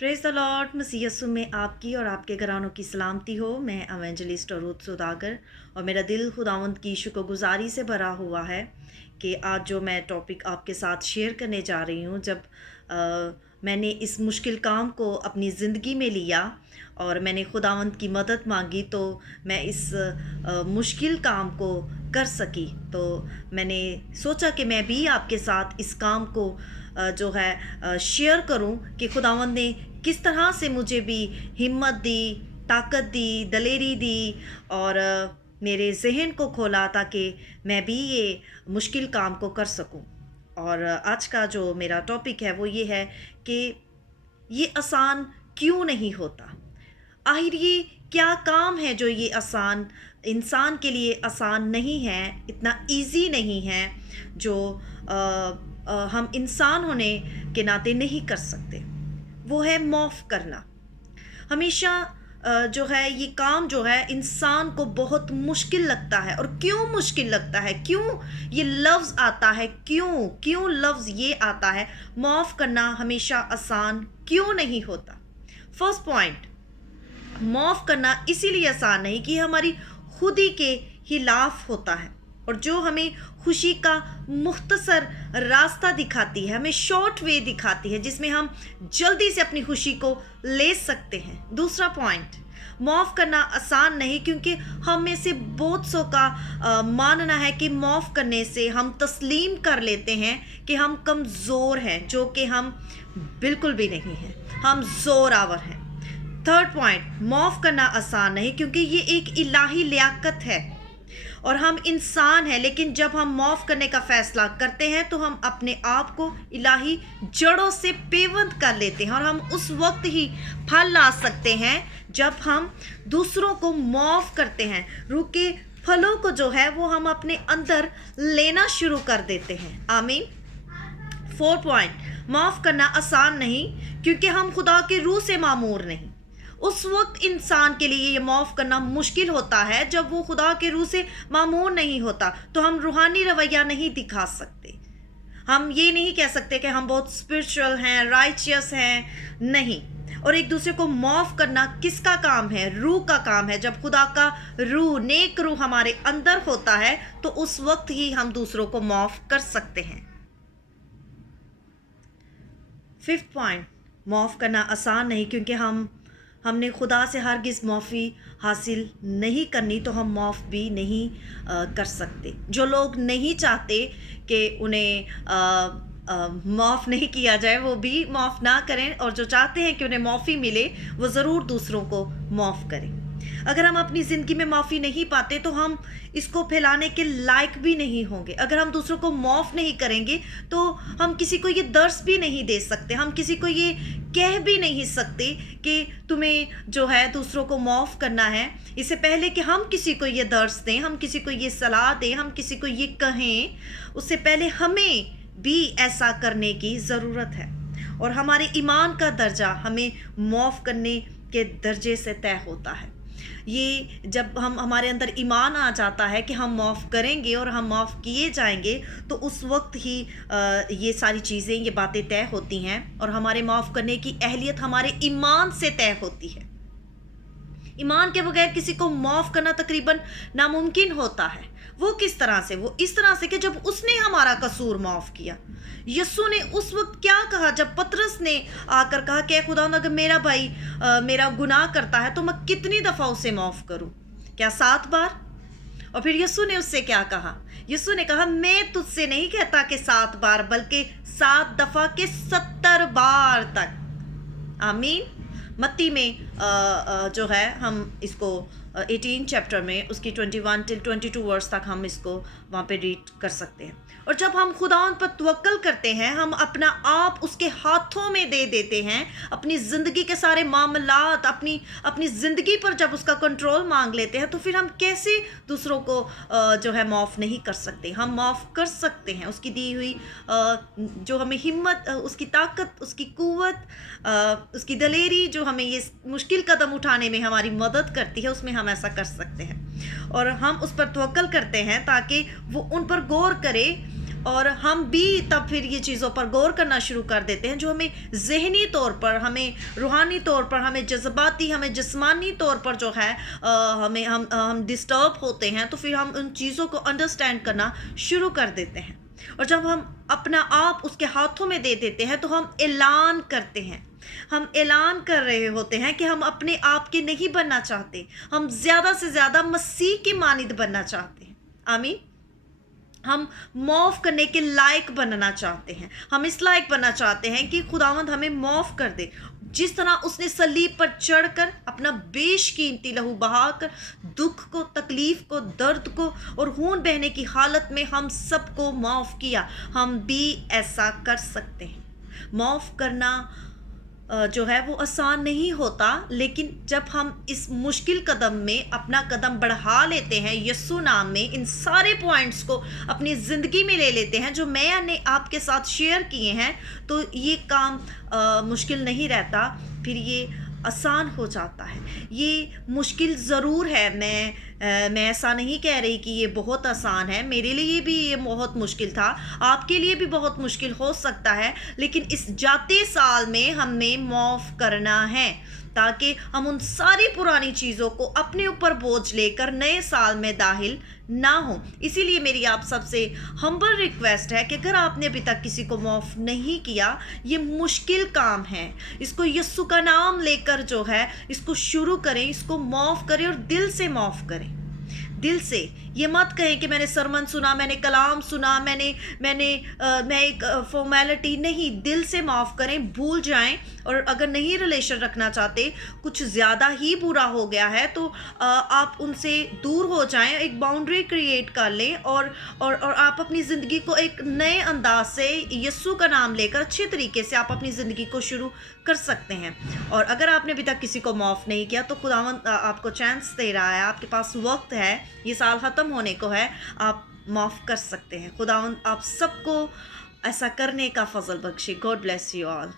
Praise the Lord. मसीह यीशु में आपकी और आपके घरानों की सलामती हो। मैं एवेंजलिस्ट और रूथ सौदागर और मेरा दिल खुदावंद की शुक्रगुजारी से भरा हुआ है कि आज जो मैं टॉपिक आपके साथ शेयर करने जा रही हूँ, जब मैंने इस मुश्किल काम को अपनी ज़िंदगी में लिया और मैंने खुदावंद की मदद मांगी तो मैं इस मुश्किल काम को कर सकी। तो मैंने सोचा कि मैं भी आपके साथ इस काम को जो है शेयर करूं कि खुदावंद ने किस तरह से मुझे भी हिम्मत दी, ताकत दी, दलेरी दी और मेरे जहन को खोला ताकि मैं भी ये मुश्किल काम को कर सकूं। और आज का जो मेरा टॉपिक है वो ये है कि ये आसान क्यों नहीं होता। आखिर ये क्या काम है जो ये आसान इंसान के लिए आसान नहीं है, इतना इजी नहीं है, जो हम इंसान होने के नाते नहीं कर सकते। वो है माफ़ करना। हमेशा जो है ये काम जो है इंसान को बहुत मुश्किल लगता है। और क्यों मुश्किल लगता है, क्यों ये लफ्ज़ आता है, क्यों क्यों लफ्ज़ ये आता है, माफ़ करना हमेशा आसान क्यों नहीं होता। फर्स्ट पॉइंट, माफ़ करना इसीलिए आसान नहीं कि हमारी खुद ही के खिलाफ होता है और जो हमें खुशी का मुख्तसर रास्ता दिखाती है, हमें शॉर्ट वे दिखाती है जिसमें हम जल्दी से अपनी खुशी को ले सकते हैं। दूसरा पॉइंट, माफ़ करना आसान नहीं क्योंकि हम में से बहुत सौ का मानना है कि माफ़ करने से हम तस्लीम कर लेते हैं कि हम कमज़ोर हैं, जो कि हम बिल्कुल भी नहीं हैं, हम ज़ोरावर हैं। थर्ड पॉइंट, माफ़ करना आसान नहीं क्योंकि ये एक इलाही लियाकत है और हम इंसान हैं, लेकिन जब हम माफ़ करने का फ़ैसला करते हैं तो हम अपने आप को इलाही जड़ों से पेवंद कर लेते हैं और हम उस वक्त ही फल ला सकते हैं जब हम दूसरों को माफ़ करते हैं। रूह के फलों को जो है वो हम अपने अंदर लेना शुरू कर देते हैं। आमीन। फोर्थ पॉइंट, माफ़ करना आसान नहीं क्योंकि हम खुदा के रूह से मामूर नहीं। उस वक्त इंसान के लिए ये माफ़ करना मुश्किल होता है जब वो खुदा के रूह से मामूर नहीं होता, तो हम रूहानी रवैया नहीं दिखा सकते। हम ये नहीं कह सकते कि हम बहुत स्पिरिचुअल हैं, राइचियस हैं, नहीं। और एक दूसरे को माफ़ करना किसका काम है? रूह का काम है। जब खुदा का रूह, नेक रूह हमारे अंदर होता है तो उस वक्त ही हम दूसरों को माफ़ कर सकते हैं। फिफ्थ पॉइंट, माफ़ करना आसान नहीं क्योंकि हमने खुदा से हरगिज़ माफ़ी हासिल नहीं करनी, तो हम माफ़ भी नहीं कर सकते। जो लोग नहीं चाहते कि उन्हें माफ़ नहीं किया जाए वो भी माफ़ ना करें, और जो चाहते हैं कि उन्हें माफ़ी मिले वो ज़रूर दूसरों को माफ़ करें। अगर हम अपनी ज़िंदगी में माफ़ी नहीं पाते तो हम इसको फैलाने के लायक भी नहीं होंगे। अगर हम दूसरों को माफ़ नहीं करेंगे तो हम किसी को ये दर्स भी नहीं दे सकते, हम किसी को ये कह भी नहीं सकते कि तुम्हें जो है दूसरों को माफ़ करना है। इससे पहले कि हम किसी को ये दर्स दें, हम किसी को ये सलाह दें, हम किसी को ये कहें, उससे पहले हमें भी ऐसा करने की ज़रूरत है। और हमारे ईमान का दर्जा हमें माफ़ करने के दर्जे से तय होता है। ये जब हमारे अंदर ईमान आ जाता है कि हम माफ़ करेंगे और हम माफ़ किए जाएंगे, तो उस वक्त ही ये सारी चीज़ें, ये बातें तय होती हैं और हमारे माफ़ करने की अहलियत हमारे ईमान से तय होती है। ईमान के बगैर किसी को माफ़ करना तकरीबन नामुमकिन होता है। वो किस तरह से? वो इस तरह से कि जब उसने हमारा कसूर माफ़ किया। यीशु ने उस वक्त क्या कहा जब पतरस ने आकर कहा कि खुदा, अगर मेरा भाई मेरा गुनाह करता है तो मैं कितनी दफ़ा उसे माफ़ करूं? क्या 7 बार? और फिर यीशु ने उससे क्या कहा? यीशु ने कहा, मैं तुझसे नहीं कहता कि 7 बार, बल्कि 7 दफ़ा के 70 बार तक। आमीन। मत्ती में जो है हम इसको 18 चैप्टर में उसकी 21 till 22 वर्स तक हम इसको वहाँ पे रीड कर सकते हैं। और जब हम खुदावंद पर तवक्कल करते हैं, हम अपना आप उसके हाथों में दे देते हैं, अपनी ज़िंदगी के सारे मामलात, अपनी ज़िंदगी पर जब उसका कंट्रोल मांग लेते हैं, तो फिर हम कैसे दूसरों को जो है माफ़ नहीं कर सकते? हम माफ़ कर सकते हैं। उसकी दी हुई जो हमें हिम्मत, उसकी ताकत, उसकी क़ुव्वत, उसकी दलेरी जो हमें ये मुश्किल कदम उठाने में हमारी मदद करती है, उसमें हम ऐसा कर सकते हैं। और हम उस पर तवक्कल करते हैं ताकि वो उन पर गौर करे और हम भी तब फिर ये चीज़ों पर गौर करना शुरू कर देते हैं जो हमें ज़हनी तौर पर, हमें रूहानी तौर पर, हमें जज्बाती, हमें जिस्मानी तौर पर जो है हमें हम डिस्टर्ब होते हैं, तो फिर हम उन चीज़ों को अंडरस्टैंड करना शुरू कर देते हैं। और जब हम अपना आप उसके हाथों में दे देते हैं तो हम ऐलान करते हैं, हम ऐलान कर रहे होते हैं कि हम अपने आप के नहीं बनना चाहते, हम ज़्यादा से ज़्यादा मसीह की मानिंद बनना चाहते हैं। आमीन। हम माफ़ करने के लायक बनना चाहते हैं, हम इस लायक बनना चाहते हैं कि खुदावंद हमें माफ़ कर दे। जिस तरह उसने सलीब पर चढ़कर अपना बेशकीमती लहू बहाकर दुख को, तकलीफ को, दर्द को और खून बहने की हालत में हम सबको माफ़ किया, हम भी ऐसा कर सकते हैं। माफ़ करना जो है वो आसान नहीं होता, लेकिन जब हम इस मुश्किल कदम में अपना कदम बढ़ा लेते हैं, यीशु नाम में इन सारे पॉइंट्स को अपनी ज़िंदगी में ले लेते हैं जो मैंने आपके साथ शेयर किए हैं, तो ये काम मुश्किल नहीं रहता, फिर ये आसान हो जाता है। ये मुश्किल ज़रूर है, मैं ऐसा नहीं कह रही कि ये बहुत आसान है, मेरे लिए भी ये बहुत मुश्किल था, आपके लिए भी बहुत मुश्किल हो सकता है, लेकिन इस जाते साल में हमें माफ़ करना है ताकि हम उन सारी पुरानी चीज़ों को अपने ऊपर बोझ लेकर नए साल में दाखिल ना हो। इसीलिए मेरी आप सबसे हम्बल रिक्वेस्ट है कि अगर आपने अभी तक किसी को माफ़ नहीं किया, ये मुश्किल काम है, इसको यीशु का नाम लेकर जो है इसको शुरू करें, इसको माफ़ करें और दिल से माफ़ करें। दिल से ये मत कहें कि मैंने सरमन सुना, मैंने कलाम सुना, मैं एक फॉर्मेलिटी नहीं, दिल से माफ़ करें, भूल जाएं। और अगर नहीं रिलेशन रखना चाहते, कुछ ज़्यादा ही बुरा हो गया है, तो आप उनसे दूर हो जाएं, एक बाउंड्री क्रिएट कर लें और आप अपनी ज़िंदगी को एक नए अंदाज से यीशु का नाम लेकर अच्छे तरीके से आप अपनी ज़िंदगी को शुरू कर सकते हैं। और अगर आपने अभी तक किसी को माफ़ नहीं किया तो खुदावंद आपको चांस दे रहा है, आपके पास वक्त है, ये साल ख़त्म होने को है, आप माफ़ कर सकते हैं। खुदावंद आप सबको ऐसा करने का फजल बख्शे। God bless you all.